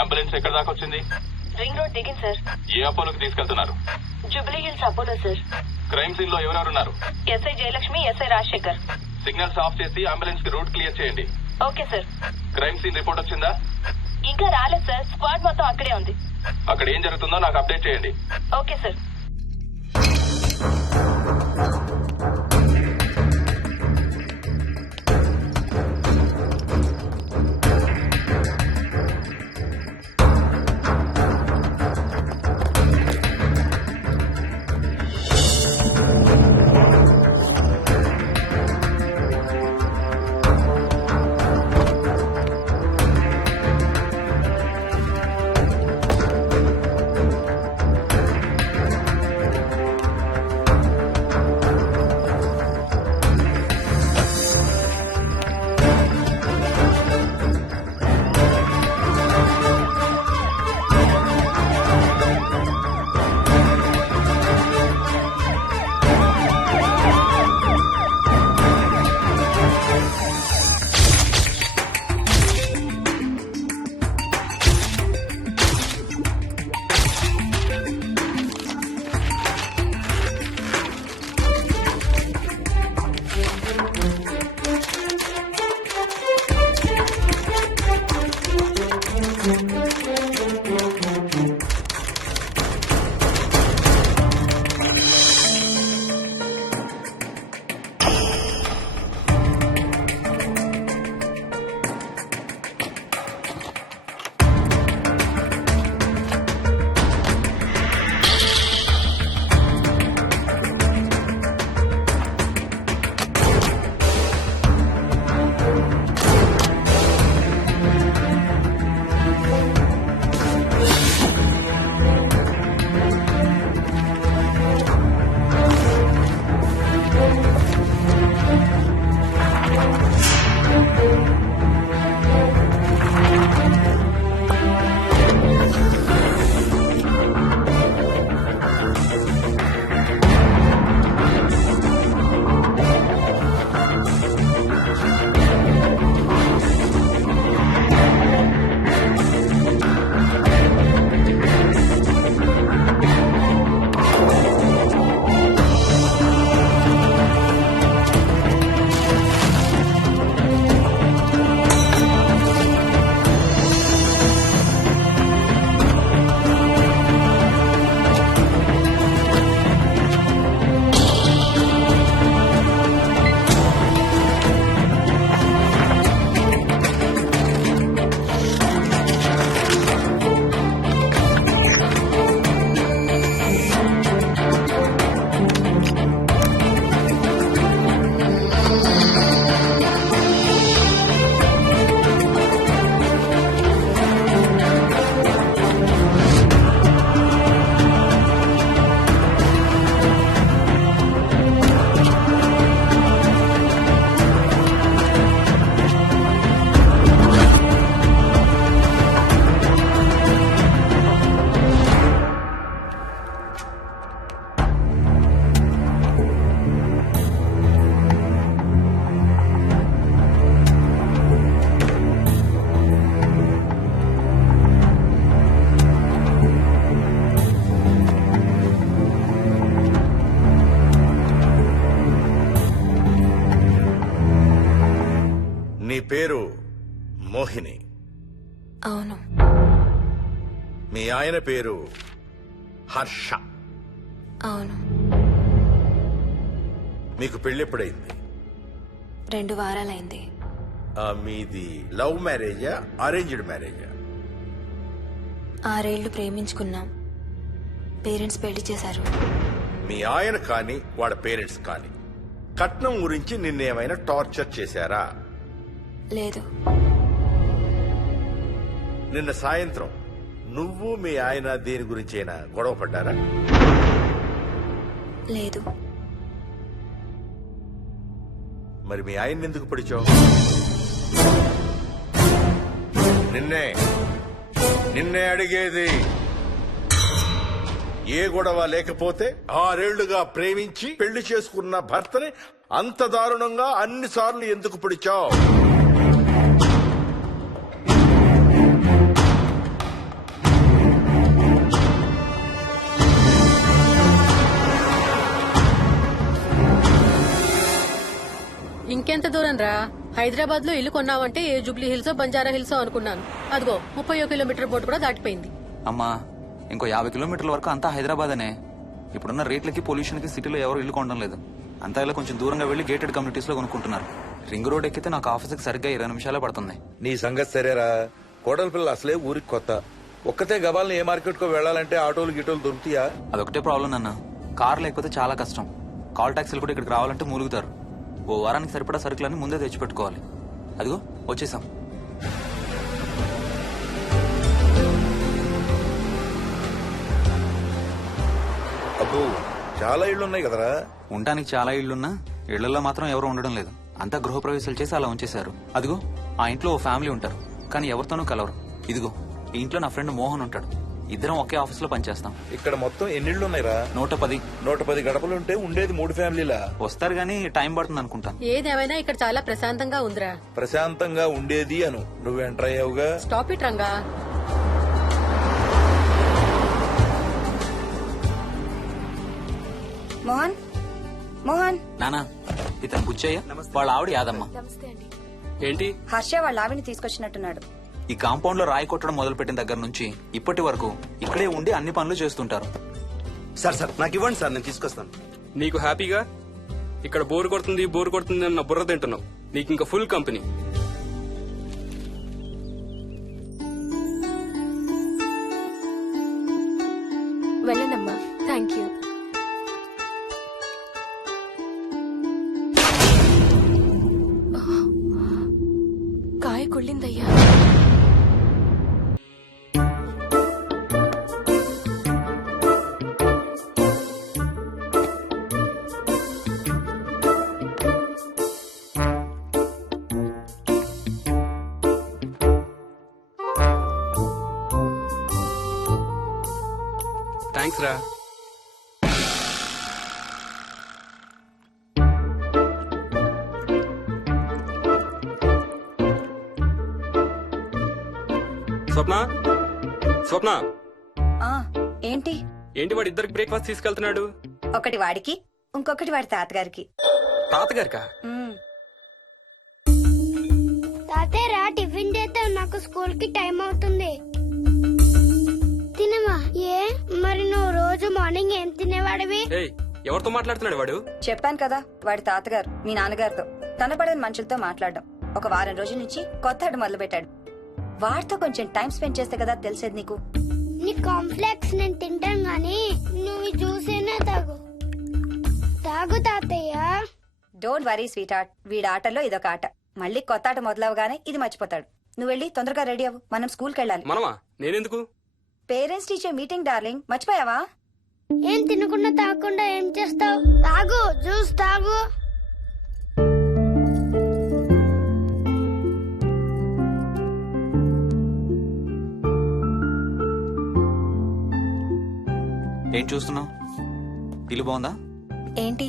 Ambulance ఎక్కడ దాకా వచ్చింది? రింగ్ రోడ్ దిగింది సార్. ఏ అపోలోకి తీసుకెళ్తున్నారు? Jubilee Hills Apollo sir. Crime scene లో ఎవరెవరున్నారు? SI Jayalakshmi, SI Rajasekhar. Signals off చేసి అంబులెన్స్ కి రూట్ క్లియర్ చేయండి. Okay sir. Crime scene report వచ్చిందా? ఇంకా రాలేదు సార్. స్క్వాడ్ మొత్తం అక్కడే ఉంది. అక్కడ ఏం జరుగుతుందో నాకు అప్డేట్ చేయండి. Okay sir. పేరు మోహిని. అవును. మీ ఆయన పేరు హర్ష. అవును. మీకు పెళ్ళెప్పుడైంది? 2 వారాలైంది. మీది లవ్ మ్యారేజా అరేంజ్డ్ మ్యారేజా? 6 ఏళ్లు ప్రేమించుకున్నాం. పేరెంట్స్ పెళ్లి చేశారు. మీ ఆయన కానీ వాళ్ళ పేరెంట్స్ కానీ కట్నం గురించి నిన్నేమైనా టార్చర్ చేశారా? లేదు. నిన్న సాయంత్రం నువ్వు మీ ఆయన దేని గురించైనా గొడవ పడ్డారా? లేదు. మరి మీ ఆయన ఎందుకు పిడిచావు? నిన్నే అడిగేది. ఏ గొడవ లేకపోతే 6 ఏళ్లుగా ప్రేమించి పెళ్లి చేసుకున్న భర్తని అంత దారుణంగా అన్నిసార్లు ఎందుకు పిడిచావు? అవునరా, హైదరాబాద్ లో ఇల్లు కొన్నావంటే ఏ జూబ్లీ హిల్స్ బంజారా హిల్స్ అనుకున్నాను. అదిగో 31 కిలోమీటర్ బోర్డు కూడా దాటిపోయింది. అమ్మా ఇంకో 50 కిలోమీటర్ల వరకు అంతా హైదరాబాద్ అనే. ఇప్పుడున్న రేట్లకి పొల్యూషన్ కి సిటీలో ఎవరు ఇల్లు కొనడం లేదు. అంతా ఇలా కొంచెం దూరంగా వెళ్లి గేటెడ్ కమ్యూనిటీస్ లో కొనుక్కుంటున్నారు. రింగ్ రోడ్ ఎక్కితే నాకు ఆఫీస్కి సరిగ్గా 20 నిమిషాలే పడుతుంది. నీ సంగతి సరేరా, కోడల పిల్ల అసలే ఊరికి కొత్త. ఒక్కతే గబాల్ని ఏ మార్కెట్ కో వెళ్ళాలంటే ఆటోలు గిటోలు దొరుకుతాయా? అదొకటే ప్రాబ్లం అన్న, కార్ లేకపోతే చాలా కష్టం. కాల్ టాక్సీలు కూడా ఇక్కడికి రావాలంటే మూలుగుతారు. ఓ వారానికి సరిపడా సరుకులన్నీ ముందే తెచ్చిపెట్టుకోవాలి. అదిగో వచ్చేసాం. అబ్బో చాలా ఇళ్ళు ఉన్నాయి కదరా. ఉండటానికి చాలా ఇళ్లున్నా ఇళ్లలో మాత్రం ఎవరు ఉండడం లేదు. అంతా గృహప్రవేశాలు చేసి అలా ఉంచేశారు. అదిగో ఆ ఇంట్లో ఓ ఫ్యామిలీ ఉంటారు, కానీ ఎవరితోనూ కలవరు. ఇదిగో ఈ ఇంట్లో నా ఫ్రెండ్ మోహన్ ఉంటాడు. ఇద్దరం ఒకే ఆఫీస్ లో పనిచేస్తాం. ఇక్కడ మొత్తం ఎన్నిళ్ళు ఉన్నాయిరా? 110. 110 గడపలుంటే ఉండేది 3 ఫ్యామిలీలా. వస్తారు గానీ టైం పడుతుంది అనుకుంటా. ఏదేమైనా ఇక్కడ చాలా ప్రశాంతంగా ఉందిరా. ప్రశాంతంగా ఉండేది అను, నువ్వు ఎంటర్ అయ్యావుగా. Stop it Ranga. మోహన్ మోహన్ నానా ఇతను బుచ్చయ్య, వాళ్ళ ఆవిడ యాదమ్మ. ఏంటి? హర్ష వాళ్ళ ఆవిని తీసుకొచ్చినట్టున్నాడు. ఈ కాంపౌండ్ లో రాయి కొట్టడం మొదలు పెట్టిన దగ్గర నుంచి ఇప్పటి వరకు ఇక్కడే ఉండి అన్ని పనులు చేస్తుంటారు. సార్ నాకు ఇవ్వండి సార్, నేను తీసుకొస్తాను. నీకు హ్యాపీగా ఇక్కడ బోర్ కొడుతుంది అన్న బుర్ర తింటున్నావు. నీకు ఇంకా ఫుల్ కంపెనీ. వెళ్ళండమ్మా. Thank you. కాయ కుళ్ళిందయ్యా. థ్యాంక్స్ రా. స్వప్న ఆ ఏంటి? ఏంటి వాడు ఇద్దరికి బ్రేక్ఫాస్ట్ తీసుకెళ్తున్నాడు? ఒకటి వాడికి, ఇంకొకటి వాడి తాతగారికి. తాతగారికా? ఉమ్. తాతయ్యరా టిఫిన్ చేస్తే నాకు స్కూల్ కి టైం అవుతుంది. తినమా? ఏ మరి నువ్వు రోజు మార్నింగ్ ఏం తినేవాడివి? ఏయ్, ఎవరితో మాట్లాడుతున్నాడు వాడు? చెప్పాను కదా, వాడి తాతగారు మీ నాన్నగారితో కనపడని మనుషులతో మాట్లాడడం. ఒక వారం రోజుల నుంచి కొత్త ఆట మొదలు పెట్టాడు. వాడితో కొంచెం టైం స్పెండ్ చేస్తే కదా తెలిసేది నీకు. నీ కాంప్లెక్స్ నేను తింటాను గానీ నువ్వు జ్యూసేనే తాగు. తాగు తాతయ్య. డోంట్ వరీ స్వీట్ హార్ట్, వీడి ఆటలో ఇదొక ఆట. మళ్ళీ కొత్త ఆట మొదలవగానే ఇది మర్చిపోతాడు. నువ్వు వెళ్ళి తొందరగా రెడీ అవ్వు, మనం స్కూల్కి వెళ్ళాలి. మనమా? నేనెందుకు? పేరెంట్స్ టీచర్ మీటింగ్ డార్లింగ్, మర్చిపోయావా? ఏం తినకుండా తాగకుండా ఏం చేస్తావు? తాగు, జ్యూస్ తాగు. ఏం చూస్తున్నావు? ఇల్లు బాగుందా? ఏంటి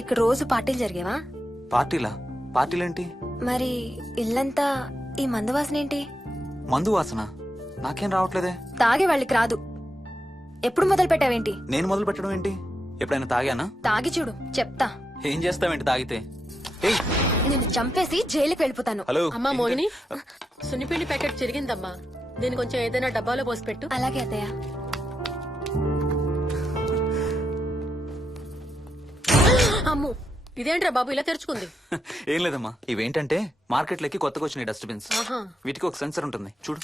ఇక్కడ రోజు పార్టీలు జరిగేవా? పార్టీలేంటి? మరి ఇల్లంతా ఈ మందు వాసన ఏంటి? మందు వాసన నాకేం రావట్లేదే. తాగే వాళ్ళకి రాదు. ఎప్పుడు మొదలు పెట్టావేంటి? నేను మొదలు పెట్టడం ఏంటి? ఎప్పుడైనా తాగానా? తాగి చూడు, చెప్తా. ఏం చేస్తావేంటి తాగితే? ఏయ్, నేను చంపేసి జైలుకి వెళ్ళిపోతాను. హలో అమ్మా మోహిని, సున్నిపిండి ప్యాకెట్ చిరిగిందమ్మా. దీని కొంచెం ఏదైనా డబ్బాలో పోసి పెట్టు. అలాగే అత్తయ్య. అమ్ము, ఇదేంట్రా బాబు ఇలా తెరుచుకుంది? ఏం లేదమ్మా, ఇవేంటంటే మార్కెట్లోకి కొత్తగా వచ్చిన డస్ట్బిన్స్. ఆహా. వీటికి ఒక సెన్సర్ ఉంటుంది చూడు.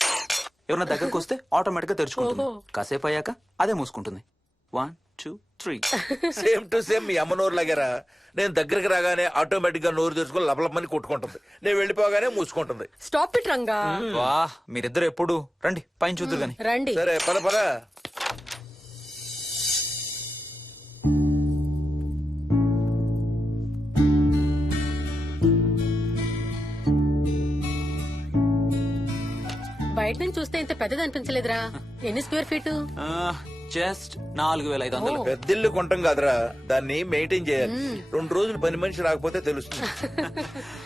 ఎవరైనా దగ్గరకు వస్తే ఆటోమేటిక్ గా తెరుచుకుంటుంది. ఓహో. కాసేపు అయ్యాక అదే మూసుకుంటుంది. 1 2 3. సేమ్ టు సేమ్ మీ అమ్మ నోరు లాగారా. నేను దగ్గరికి రాగానే ఆటోమేటిక్ గా నోరు తెరుచుకొని లపలపని కొట్టుకుంటుంది. నేను వెళ్ళిపోగానే మూసుకుంటుంది. Stop it Ranga. వా, మీరిద్దరు ఎప్పుడు రండి పైన చూద్దరు గాని. రండి. సరే పద పద. బయట నుంచి చూస్తే ఇంత పెద్దది అనిపించలేదురా. ఎన్ని స్క్వేర్ ఫీట్? జస్ట్ 4500. పెద్దిల్లు కొంటాం కాదురా, దాన్ని మెయింటైన్ చేయాలి. 2 రోజులు పని మనిషి రాకపోతే తెలుస్తుంది.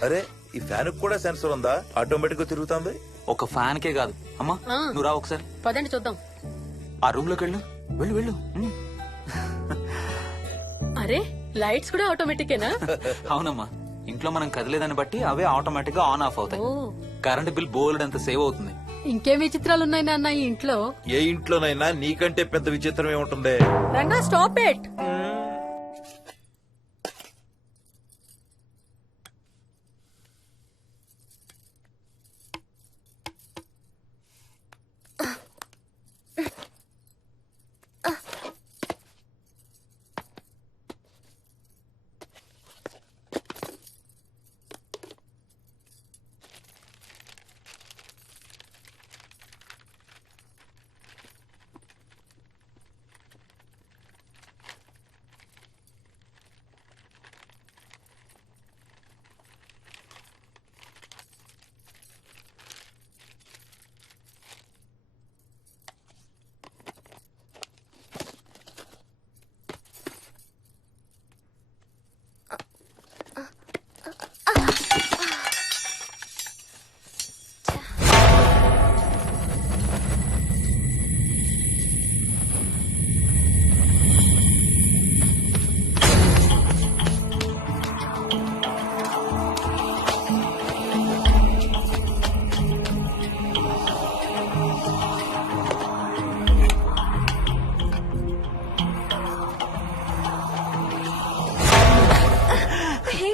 అరే ఈ ఫ్యాన్ కూడా సెన్సర్ ఉందా? ఆటోమేటిక్ గా తిరుగుతుంది. ఒక ఫ్యాన్ కే కాదు. అమ్మా నువ్వు రా ఒకసారి. పదండి చూద్దాం. ఆ రూమ్ లోకి వెళ్ళు. వెళ్ళు. అరే లైట్స్ కూడా ఆటోమేటికేనా? అవునమ్మా, ఇంట్లో మనం కదిలేదాన్ని బట్టి అవే ఆటోమేటిక్ గా ఆన్ ఆఫ్ అవుతాయి. ఓ కరెంట్ బిల్ బోల్డ్ అంత సేవ్ అవుతుంది. ఇంకేం విచిత్రాలు ఉన్నాయి నాన్న ఈ ఇంట్లో. ఏ ఇంట్లోనైనా నీకంటే పెద్ద విచిత్రం ఏముంటుంది? Ranga stop it.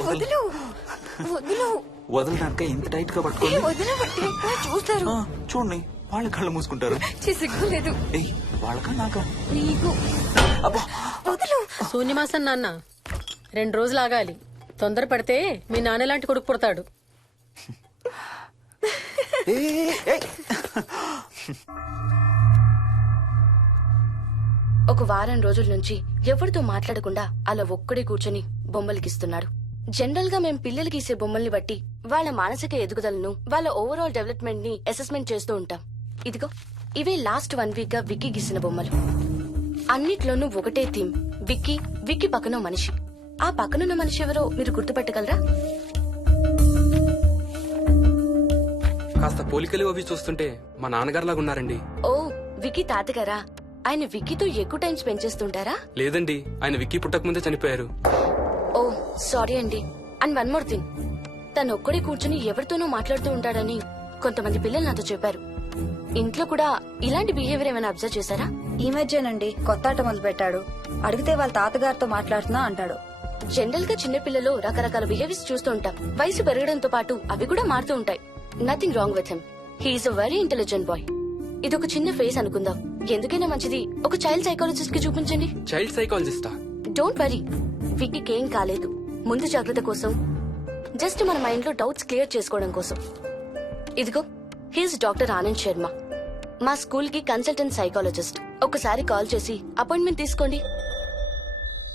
వదులు వదులు వదలడానిక ఇంత టైట్ గా పట్టుకోండి. వదిన చూస్తారు. చూడండి వాళ్ళ కళ్ళు మూసుకుంటారు. సిగ్గులేదు ఏయ్ వాళ్ళకా నాకా? నీకు. అబ్బా వదులు. శూన్యమాసం నాన్న 2 రోజులు ఆగాలి. తొందర పడితే మీ నాన్న లాంటి కొడుకు పుడతాడు. ఒక వారం రోజుల నుంచి ఎవరితో మాట్లాడకుండా అలా ఒక్కడే కూర్చొని బొమ్మలు గీస్తున్నాడు. జనరల్ గా మేం పిల్లలు గీసే బొమ్మల్ని బట్టి వాళ్ళ మానసిక ఎదుగుదలను, వాళ్ళ ఓవరాల్ డెవలప్మెంట్ ని అసెస్మెంట్ చేస్తూ ఉంటాం. ఇదిగో ఇవే లాస్ట్ 1 వీక్ గా విక్కీ గీసిన బొమ్మలు. అన్నిట్లోనూ ఒకటే థీమ్, విక్కీ, విక్కీ పక్కన మనిషి. ఆ పక్కనున్న మనిషి ఎవరో మీరు గుర్తుపెట్టగలరా? కాస్త పోలికలు అవి చూస్తుంటే మా నాన్నగారులాగా ఉన్నారండి. ఓ విక్కీ తాతగారా? ఆయన విక్కీతో ఎక్కువ టైం స్పెండ్ చేస్తుంటారా? లేదండి, ఆయన విక్కీ పుట్టక ముందే చనిపోయారు. ఓ సారీ అండి. అండ్ 1 మోర్ థింగ్, తను ఒక్కడే కూర్చుని ఎవరితోనూ మాట్లాడుతూ ఉంటాడని కొంతమంది పిల్లలు నాతో చెప్పారు. ఇంట్లో కూడా ఇలాంటి బిహేవియర్ ఏమైనా అబ్జర్వ్ చేశారా? ఈ మధ్యనండి కొత్త ఆట మొదలు పెట్టాడు. అడిగితే వాళ్ళ తాతగారితో మాట్లాడుతున్నా అంటాడు. జనరల్ గా చిన్న పిల్లలు రకరకాల బిహేవియర్స్ చూస్తూ ఉంటాం. వయసు పెరగడంతో పాటు అవి కూడా మారుతూ ఉంటాయి. Nothing wrong with him. He's a very intelligent boy. ఇదొక చిన్న ఫేస్ అనుకుందాం. ఎందుకైనా మంచిది ఒక చైల్డ్ సైకాలజిస్ట్ కి చూపించండి. చైల్డ్ సైకాలజిస్టా? డోంట్ వరీ, విక్కీకి ఏం కాలేదు. ముందు జాగ్రత్త కోసం, జస్ట్ మన మైండ్ లో డౌట్స్ క్లియర్ చేసుకోవడం కోసం. ఇదిగో హీస్ డాక్టర్ ఆనంద్ శర్మ, మా స్కూల్ కి కన్సల్టెంట్ సైకాలజిస్ట్. ఒకసారి కాల్ చేసి అపాయింట్మెంట్ తీసుకోండి.